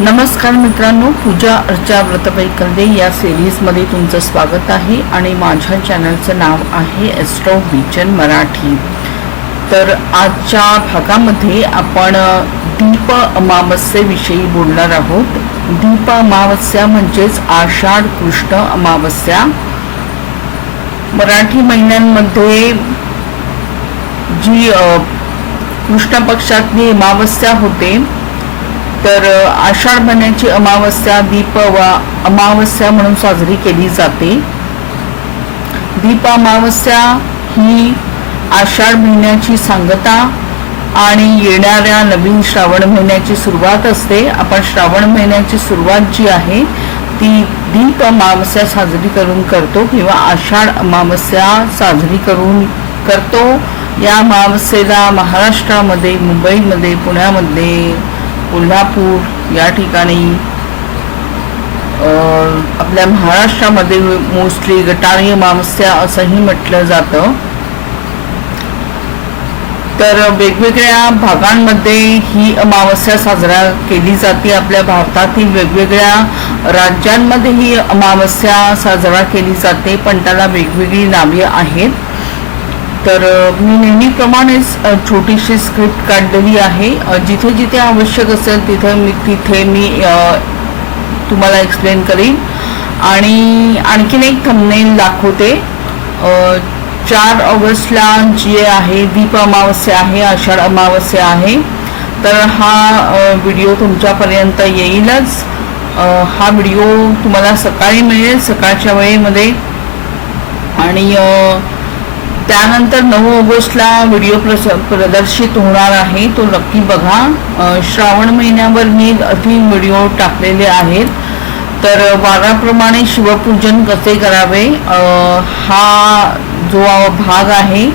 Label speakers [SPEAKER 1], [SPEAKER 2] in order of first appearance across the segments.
[SPEAKER 1] नमस्कार मित्रांनो पूजा अर्चा व्रतवैकल्ये या सिरीजमध्ये तुमचं स्वागत आहे आणि माझ्या चॅनलचं नाव आहे एस्ट्रो विजन मराठी. तर आजच्या भागामध्ये आपण दीप अमावस्येविषयी बोलणार आहोत. दीप अमावस्या म्हणजेच आषाढ कृष्ण अमावस्या. मराठी महिन्यांमध्ये जी कृष्ण पक्षातली अमावस्या होते तर आषाढ महिन्याची अमावस्या दीप वा अमावस्या म्हणून साजरी केली जाते. दीप अमावस्या ही आषाढ महिन्याची सांगता आणि येणाऱ्या नवीन श्रावण महिन्याची सुरुवात असते. आपण श्रावण महिन्याची सुरुवात जी आहे ती दीप अमावस्या साजरी करून करतो किंवा आषाढ अमावस्या साजरी करून करतो. या अमावस्येला महाराष्ट्रामध्ये मुंबईमध्ये पुण्यामध्ये कोल्हापूर या ठिकाणी आपल्या महाराष्ट्रामध्ये मोस्टली गटारी अमावस्या असंही म्हटलं जातं. तर वेगवेगळ्या भागांमध्ये ही अमावस्या साजरा केली जाते. आपल्या भारतातील वेगवेगळ्या राज्यांमध्ये ही अमावस्या साजरा केली जाते. पण त्याला वेगवेगळी नावे आहेत. तर मी नेहमीप्रमाणेच छोटीशी स्क्रिप्ट काढलेली आहे. जिथे जिथे आवश्यक असेल तिथे मी तिथे मी तुम्हाला एक्सप्लेन करीन. आणि आणखीन एक थंबनेल दाखवते. चार ऑगस्टला जे आहे दीप अमावस्या आहे आषाढ अमावस्या आहे. तर हा व्हिडिओ तुमच्यापर्यंत येईलच. हा व्हिडिओ तुम्हाला सकाळी मिळेल सकाळच्या वेळेमध्ये. आणि त्यानंतर नऊ ऑगस्टला व्हिडिओ प्रस प्रदर्शित होणार आहे. तो नक्की बघा. श्रावण महिन्यावर मी तीन व्हिडिओ टाकलेले आहेत. तर वाराप्रमाणे शिवपूजन कसे करावे? हा जो भाग आहे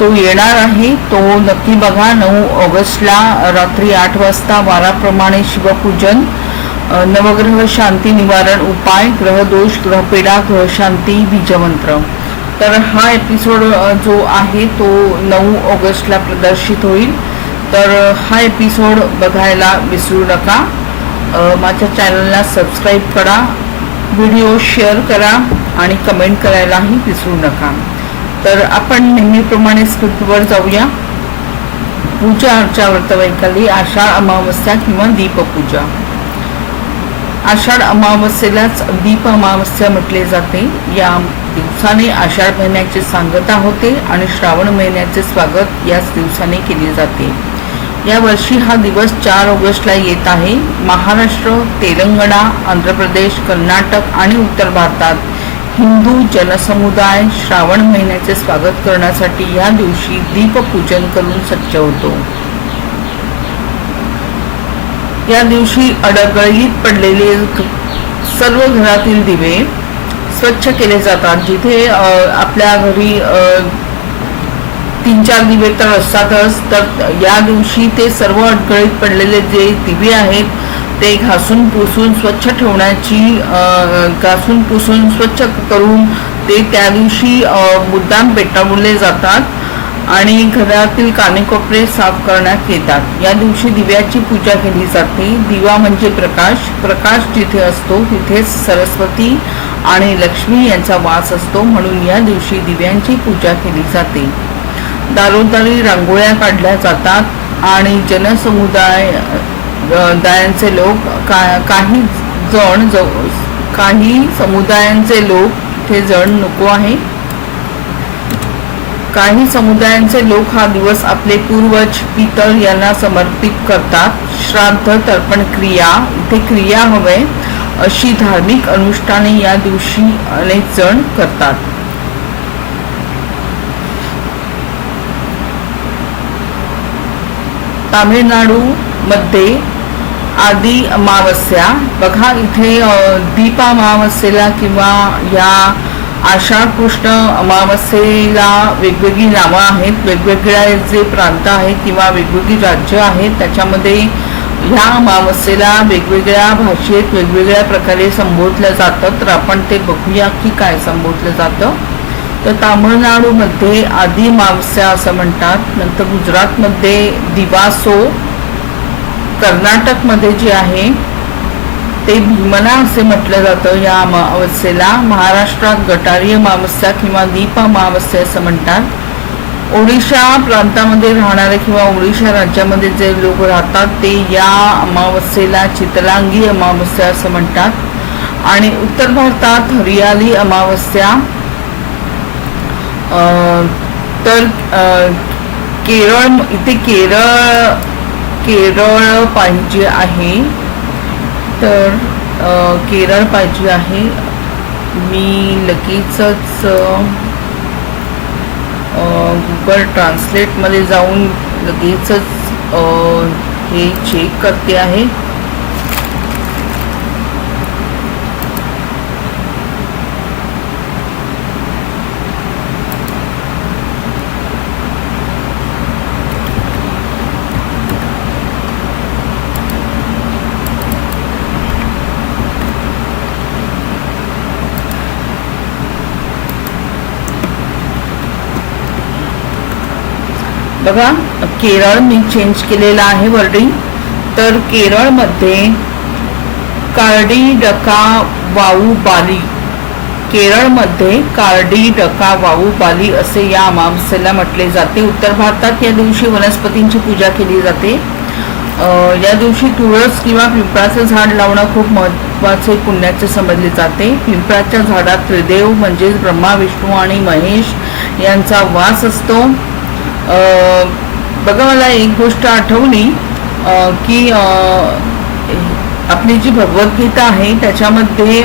[SPEAKER 1] तो येणार आहे. तो नक्की बघा. नऊ ऑगस्टला रात्री आठ वाजता वाराप्रमाणे शिवपूजन. नवग्रह शांती निवारण उपाय ग्रहदोष ग्रहपेडा ग्रहशांती बीजमंत्र. तर हा एपिसोड जो आहे तो नऊ ऑगस्टला प्रदर्शित होईल. तर हा एपिसोड बघायला विसरू नका. माझ्या चॅनलला सबस्क्राईब करा व्हिडिओ शेअर करा आणि कमेंट करायलाही विसरू नका. तर आपण नेहमीप्रमाणे स्क्रिप्टवर जाऊया. पूजा अर्चा व्रतवैकल्य आषाढ अमावस्या किंवा दीपपूजा. आषाढ अमावस्येलाच दीप अमावस्या म्हटले जाते. या दिवसाने आषाढ महिन्याची सांगता होते आणि श्रावण महिन्याचे स्वागत याच दिवसाने केले जाते. या वर्षी हा दिवस चार ऑगस्टला येत आहे. महाराष्ट्र तेलंगणा आंध्र प्रदेश कर्नाटक आणि उत्तर भारतात हिंदू जनसमुदाय श्रावण महिन्याचे स्वागत करण्यासाठी या दिवशी दीपपूजन करून सज्ज होतो. या दिवशी अडगळीत पडलेले सर्व घरातील दिवे स्वच्छ केले जातात. जिथे आपल्या घरी तीन चार दिवे तर असतातच तर या दिवशी ते सर्व अडगळीत पडलेले जे दिवे आहेत ते घासून पुसून स्वच्छ ठेवण्याची घासून पुसून स्वच्छ करून ते त्या दिवशी मुद्दाम पेटावले जातात आणि घरातील कानेकोपरे साफ करण्यात येतात. या दिवशी दिव्याची पूजा केली जाते. दिवा म्हणजे प्रकाश. प्रकाश जिथे असतो तिथेच सरस्वती आणि लक्ष्मी यांचा वास असतो म्हणून या दिवशी दिव्यांची पूजा केली जाते. दारोदारी रांगोळ्या काढल्या जातात आणि जनसमुदाय दायांचे लोक का काही जण काही समुदायांचे लोक ते जण नको आहे. काही समुदायांचे लोक हा दिवस आपले पूर्वज पितर यांना समर्पित करतात. श्राद्ध तर्पण क्रिया इथे क्रिया हवे. अशी धार्मिक अनुष्ठाने या दिवशी अनेक जण करतात. तामिळनाडू मध्ये आदी अमावस्या. बघा इथे दीपा दीप अमावस्येला किंवा या आषाढ कृष्ण अमावस्येला वेगवेगळी नावं आहेत. वेगवेगळ्या जे प्रांत आहेत किंवा वेगवेगळी राज्य आहेत त्याच्यामध्ये ह्या अमावस्येला वेगवेगळ्या भाषेत वेगवेगळ्या प्रकारे संबोधलं जातं तर आपण ते बघूया की काय संबोधलं जातं. तर तामिळनाडूमध्ये आदी मावस्या असं म्हणतात नंतर गुजरातमध्ये दिवासो कर्नाटकमध्ये जे आहे ते भीमना असे म्हटलं जातं या अमावस्येला. महाराष्ट्रात गटारी अमावस्या किंवा दीप अमावस्या असं म्हणतात. ओडिशा प्रांतामध्ये राहणारे किंवा ओडिशा राज्यामध्ये जे लोक राहतात ते या अमावस्येला चितलांगी अमावस्या असं म्हणतात. आणि उत्तर भारतात हरियाली अमावस्या तर केरळ इथे केरळ केरळ पाहिजे आहे. तर केरळ पाहिजे आहे. मी लगेचच गुगल ट्रान्सलेटमध्ये जाऊन लगेचच हे चेक करते आहे. बघा केरळ मी चेंज केलेला आहे वर्डिंग तर केरळमध्ये कार्डी डका वाऊ बाली. केरळमध्ये कार्डी डका वाऊ बाली असे या अमावस्येला म्हटले जाते. उत्तर भारतात या दिवशी वनस्पतींची पूजा केली जाते. या दिवशी तुळस किंवा पिंपळाचं झाड लावणं खूप महत्त्वाचे पुण्याचे समजले जाते. पिंपळाच्या झाडात त्रिदेव म्हणजेच ब्रह्मा विष्णू आणि महेश यांचा वास असतो. बघा मला एक गोष्ट आठवली की आपली जी भगवद्गीता आहे त्याच्यामध्ये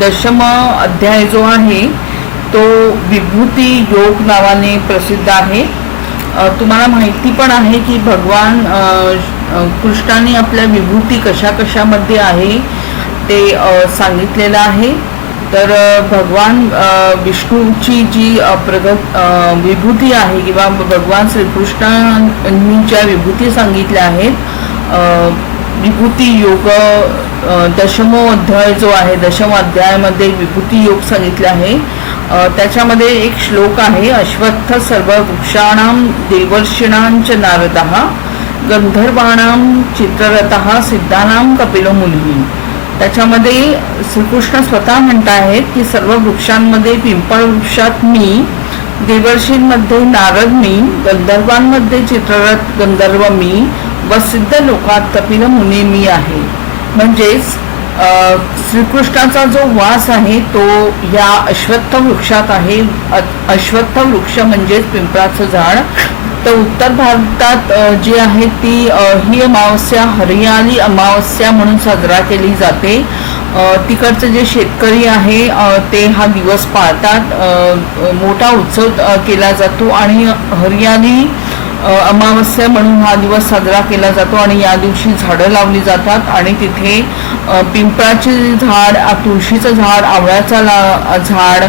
[SPEAKER 1] दशम अध्याय जो आहे तो विभूती योग नावाने प्रसिद्ध आहे. तुम्हाला माहिती पण आहे की भगवान कृष्णाने आपल्या विभूती कशा कशामध्ये आहे ते सांगितलेलं आहे. तर भगवान विष्णूंची विष्णूची जी प्रगत विभूती आहे किंवा भगवान श्रीकृष्णांनी ज्या विभूती सांगितल्या आहेत विभूती योग दशमो अध्याय जो आहे दशम अध्यायामध्ये विभूती योग सांगितले आहे. त्याच्यामध्ये एक श्लोक आहे अश्वत्थ सर्व वृक्षाणां देवर्षिणांच नारदः गंधर्वाणां चित्ररथः सिद्धानां कपिलो मुलगी त्याच्यामध्ये श्रीकृष्ण स्वतः म्हणत आहेत की सर्व वृक्षांमध्ये पिंपळ वृक्षात मी देवर्षींमध्ये नारद मी गंधर्वांमध्ये चित्ररथ गंधर्व मी व सिद्ध लोकात कपिल मुनी मी आहे. म्हणजेच श्रीकृष्णाचा जो वास आहे तो या अश्वत्थ वृक्षात आहे. अश्वत्थ वृक्ष म्हणजेच पिंपळाचं झाड. तर उत्तर भारतात जी आहे ती ही अमावस्या हरियाली अमावस्या म्हणून साजरा केली जाते. तिकडचे जे शेतकरी आहे ते हा दिवस पाळतात. मोठा उत्सव केला जातो आणि हरियाली अमावस्या म्हणून हा दिवस साजरा केला जातो आणि या दिवशी झाडं लावली जातात आणि तिथे पिंपळाचे झाड तुळशीचं झाड आवळ्याचा ला झाड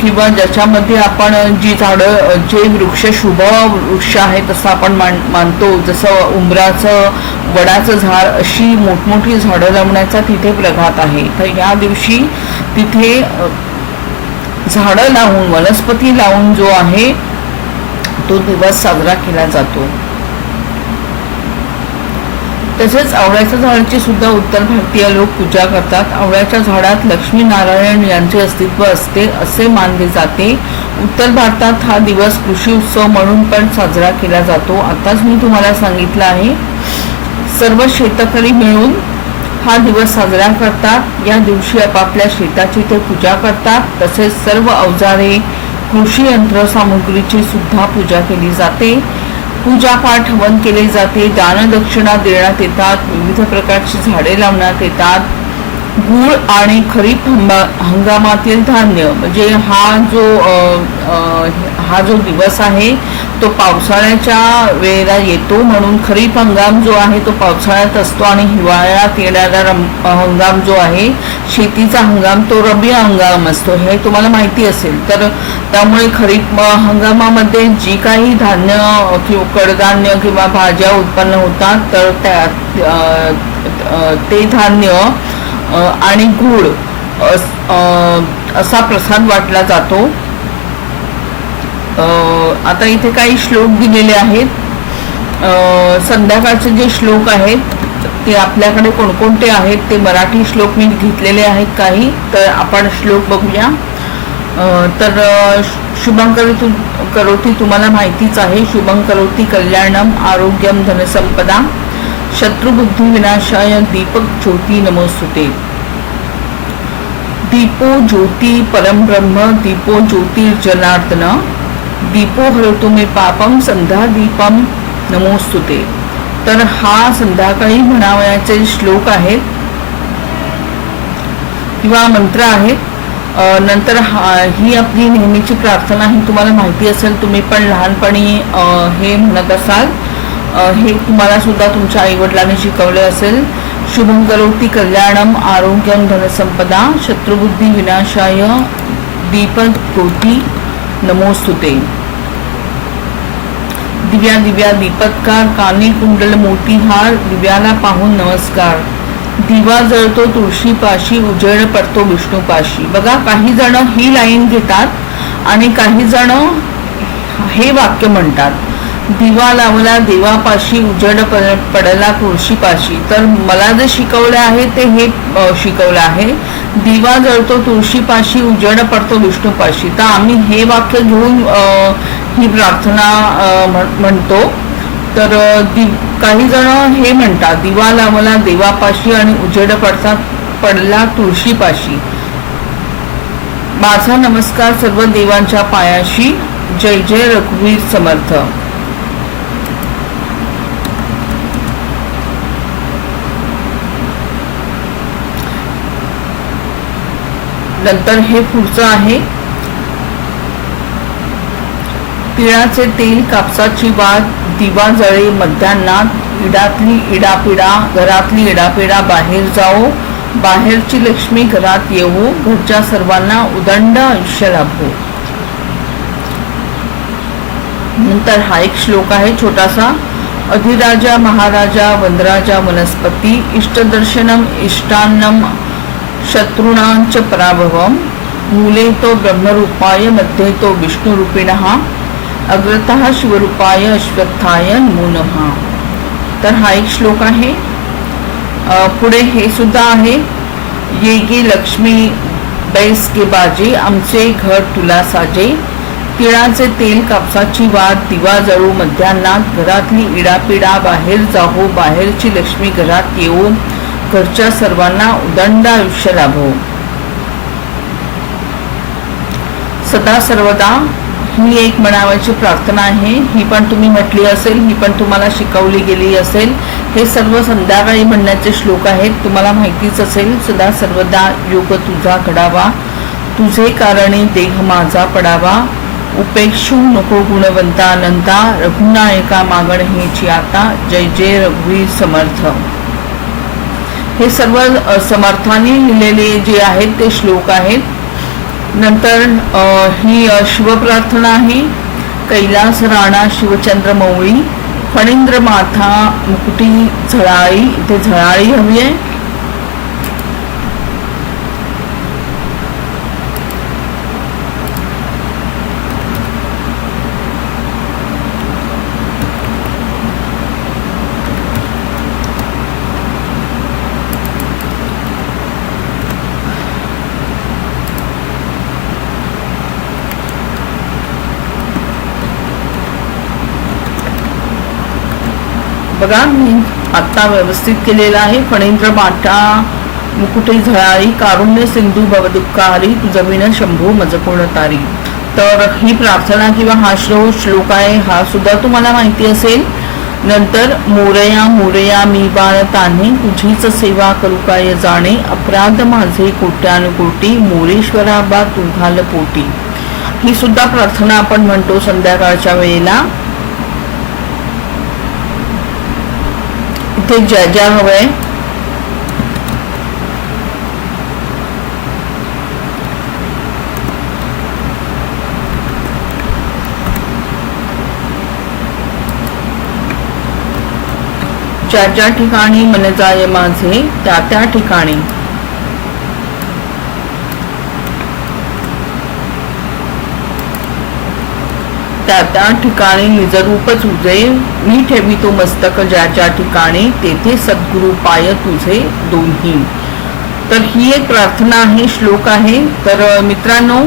[SPEAKER 1] किंवा ज्याच्यामध्ये आपण जी झाडं जे वृक्ष शुभ वृक्ष आहेत तसं आपण मान मानतो जसं उंबराचं वडाचं झाड अशी मोठमोठी झाडं लावण्याचा तिथे प्रघात आहे. तर या दिवशी तिथे झाडं लावून वनस्पती लावून जो आहे तो दिवस साजरा केला जातो. तसेच आवळ्याच्या झाडाची सुद्धा उत्तर भारतीय लोक पूजा करतात. आवळ्याच्या झाडात लक्ष्मी नारायण यांचे अस्तित्व असते असे मानले जाते. उत्तर भारतात हा दिवस कृषी उत्सव म्हणून पण साजरा केला जातो. आताच मी तुम्हाला सांगितलं आहे. सर्व शेतकरी मिळून हा दिवस साजरा करतात. या दिवशी आपापल्या शेताची ते पूजा करतात. तसेच सर्व अवजारे कृषी यंत्रसामुग्रीची सुद्धा पूजा केली जाते. पूजापाठ हवन केले जाते. दानदक्षिणा देण्यात येतात. विविध प्रकारची झाडे लावण्यात येतात. गूळ आणि खरीप हंगा- हंगामातील धान्य म्हणजे हा जो हा जो दिवस आहे तो पावसाळ्याच्या वेळेला येतो म्हणून खरीप हंगाम जो आहे तो पावसाळ्यात असतो आणि हिवाळ्यात येणारा हंगाम जो आहे शेतीचा हंगाम तो रबी हंगाम असतो. हे तुम्हाला माहिती असेल. तर त्यामुळे खरीप हंगामामध्ये जी काही धान्य किंवा कडधान्य किंवा भाज्या उत्पन्न होतात तर त्या ते धान्य आणि गुळ अस- असा प्रसाद वाटला जातो. आता इथे काही श्लोक दिलेले आहेत. संध्याकाळचे जे श्लोक आहेत ते आपल्याकडे कोणकोणते आहेत ते मराठी श्लोक मी घेतलेले आहेत काही तर आपण श्लोक बघूया. तर शुभंकर शुभं करोती करोती तुम्हाला माहितीच आहे शुभंकरोती कल्याणम आरोग्यम धनसंपदा शत्रुबुद्धी विनाशाय दीपक ज्योती नमोस्तुते। दीपो ज्योती परमब्रह्म दीपो ज्योतिर्जनार्दन दीपो हरतो मे पापम संध्या दीपम नमोस्तुते। तर हा संध्याकाळी म्हणावयाचे श्लोक आहेत किंवा मंत्र आहेत नंतर हा ही आपली नेहमीची प्रार्थना ही तुम्हाला माहिती असेल तुम्ही पण लहानपणी हे म्हणत असाल. हे तुम्हाला सुद्धा तुमच्या आईवडिलांनी शिकवले असेल. शुभं करोती कल्याणम आरोग्यम धनसंपदा शत्रुबुद्धी विनाशाय दीपक कोटी नमोस्तुते. दिव्या दिव्या दीपत्कार काने कुंडल मोतीहार दिव्याला पाहून नमस्कार. दिवा जळतो तुळशीपाशी उजेड पडतो विष्णूपाशी. बघा काही जण ही लाईन घेतात आणि काही जण हे वाक्य म्हणतात. दिवा लावला देवापाशी उजेड पडला तुळशीपाशी. तर मला जे शिकवलं आहे ते हे शिकवलं आहे. दिवा जळतो तुळशीपाशी उजेड पडतो विष्णूपाशी. तर आम्ही हे वाक्य घेऊन ही प्रार्थना म्हणतो. तर दि काही जण हे म्हणतात दिवा लावला देवापाशी आणि उजेड पडता पडला तुळशीपाशी. माझा नमस्कार सर्व देवांच्या पायाशी. जय जय रघुवीर समर्थ. नंतर हे पुढचं आहे. तिळाचे तेल कापसाची वाद दिवा जळे मध्यान्नात इडातली इडापिडा घरातली इडापिडा बाहेर जाओ बाहेरची लक्ष्मी घरात येऊ घरच्या सर्वांना उदंड आयुष्य लाभो. नंतर हा एक श्लोक आहे छोटासा. अधिराजा महाराजा वनराजा वनस्पती इष्टदर्शनम इष्टान्नम शत्रूणांच पराभवम मूले तो ब्रह्मरूपायमध्ये तो विष्णुरूपिण। अग्रतः शिवरूपाय अश्वत्थाय नमो तर हा एक श्लोक आहे. पुढे हे सुद्धा आहे. ये गे लक्ष्मी बैस के बाजे आमचे घर तुला साजे। तिळाचे तेल कापसाची वाद दिवा जळू मध्यान्नात घरातली इडापिडा बाहेर जाहो बाहेरची लक्ष्मी घरात येऊ घरच्या सर्वांना उदंड आयुष्य लाभो. सदा सर्वदा ही एक म्हणावायची प्रार्थना आहे. ही पण तुम्ही म्हटली असेल ही पण तुम्हाला शिकवली गेली असेल. हे सर्व संध्याकाळी म्हणण्याचे श्लोक आहेत. तुम्हाला माहितीच असेल सदा सर्वदा योग तुझा घडावा. तुझे कारणे देह माझा पडावा. उपेक्षू नको गुणवंता अनंता रघुनायका मागण हेची आता. जय जय रघुवीर समर्थ. हे सर्व समर्थाने लिहिलेले जे आहेत ते श्लोक आहेत. नंतर ही शिवप्रार्थना आहे कैलास राणा शिवचंद्र मौळी फणींद्र माथा मुकुटी झळाळी इथे झळाळी हवी आहे. बघा मी आत्ता व्यवस्थित केलेला आहे. फणेंद्र माठा मुकुटे झळाळी कारुण्य सिंधू भवदुःखारी जमीन शंभू मजपूर्ण तारी. तर ही प्रार्थना किंवा हा श्लो श्लोक आहे हा सुद्धा तुम्हाला माहिती असेल. नंतर मोरया मोरया मी बाळ ताने तुझीच सेवा करू काय जाणे? अपराध माझे कोट्यानुकोटी मोरेश्वरा बा पोटी. ही सुद्धा प्रार्थना आपण म्हणतो संध्याकाळच्या वेळेला. इथे ज्या ज्या हवंय. ज्या ज्या ठिकाणी मन जाय माझे त्या त्या ठिकाणी. त्या त्या ठिकाणी निजरूपच उजे मी ठेवितो मस्तक ज्या ज्या ठिकाणी तेथे सद्गुरु पाय तुझे दोन्ही. तर ही एक प्रार्थना आहे श्लोक आहे. तर मित्रांनो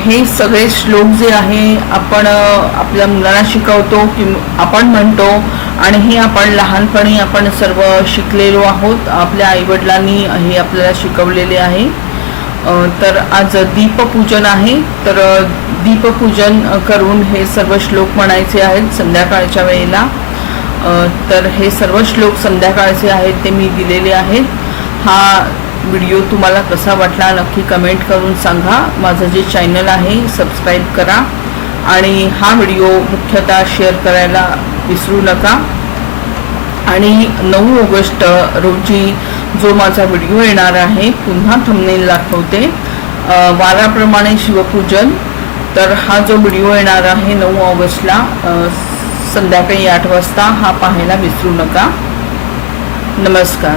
[SPEAKER 1] हे सगळे श्लोक जे आहे आपण आपल्या मुलांना शिकवतो की आपण म्हणतो आणि हे आपण लहानपणी आपण सर्व शिकलेलो आहोत. आपल्या आईवडिलांनी हे आपल्याला शिकवलेले आहे. तर आज दीपपूजन आहे. तर दीपपूजन करून हे सर्व श्लोक म्हणायचे आहेत संध्याकाळच्या वेळेला. तर हे सर्व श्लोक संध्याकाळचे आहेत ते मी दिलेले आहेत. हा व्हिडिओ तुम्हाला कसा वाटला नक्की कमेंट करून सांगा. माझं जे चॅनल आहे सबस्क्राईब करा. आणि हा व्हिडिओ मुख्यतः शेअर करायला विसरू नका. आणि नऊ ऑगस्ट रोजी जो माझा व्हिडिओ येणार आहे पुन्हा थंबनेल दाखवते. वाराप्रमाणे शिवपूजन. तर हा जो व्हिडिओ येणार आहे नऊ ऑगस्टला संध्याकाळी आठ वाजता हा पाहायला विसरू नका. नमस्कार.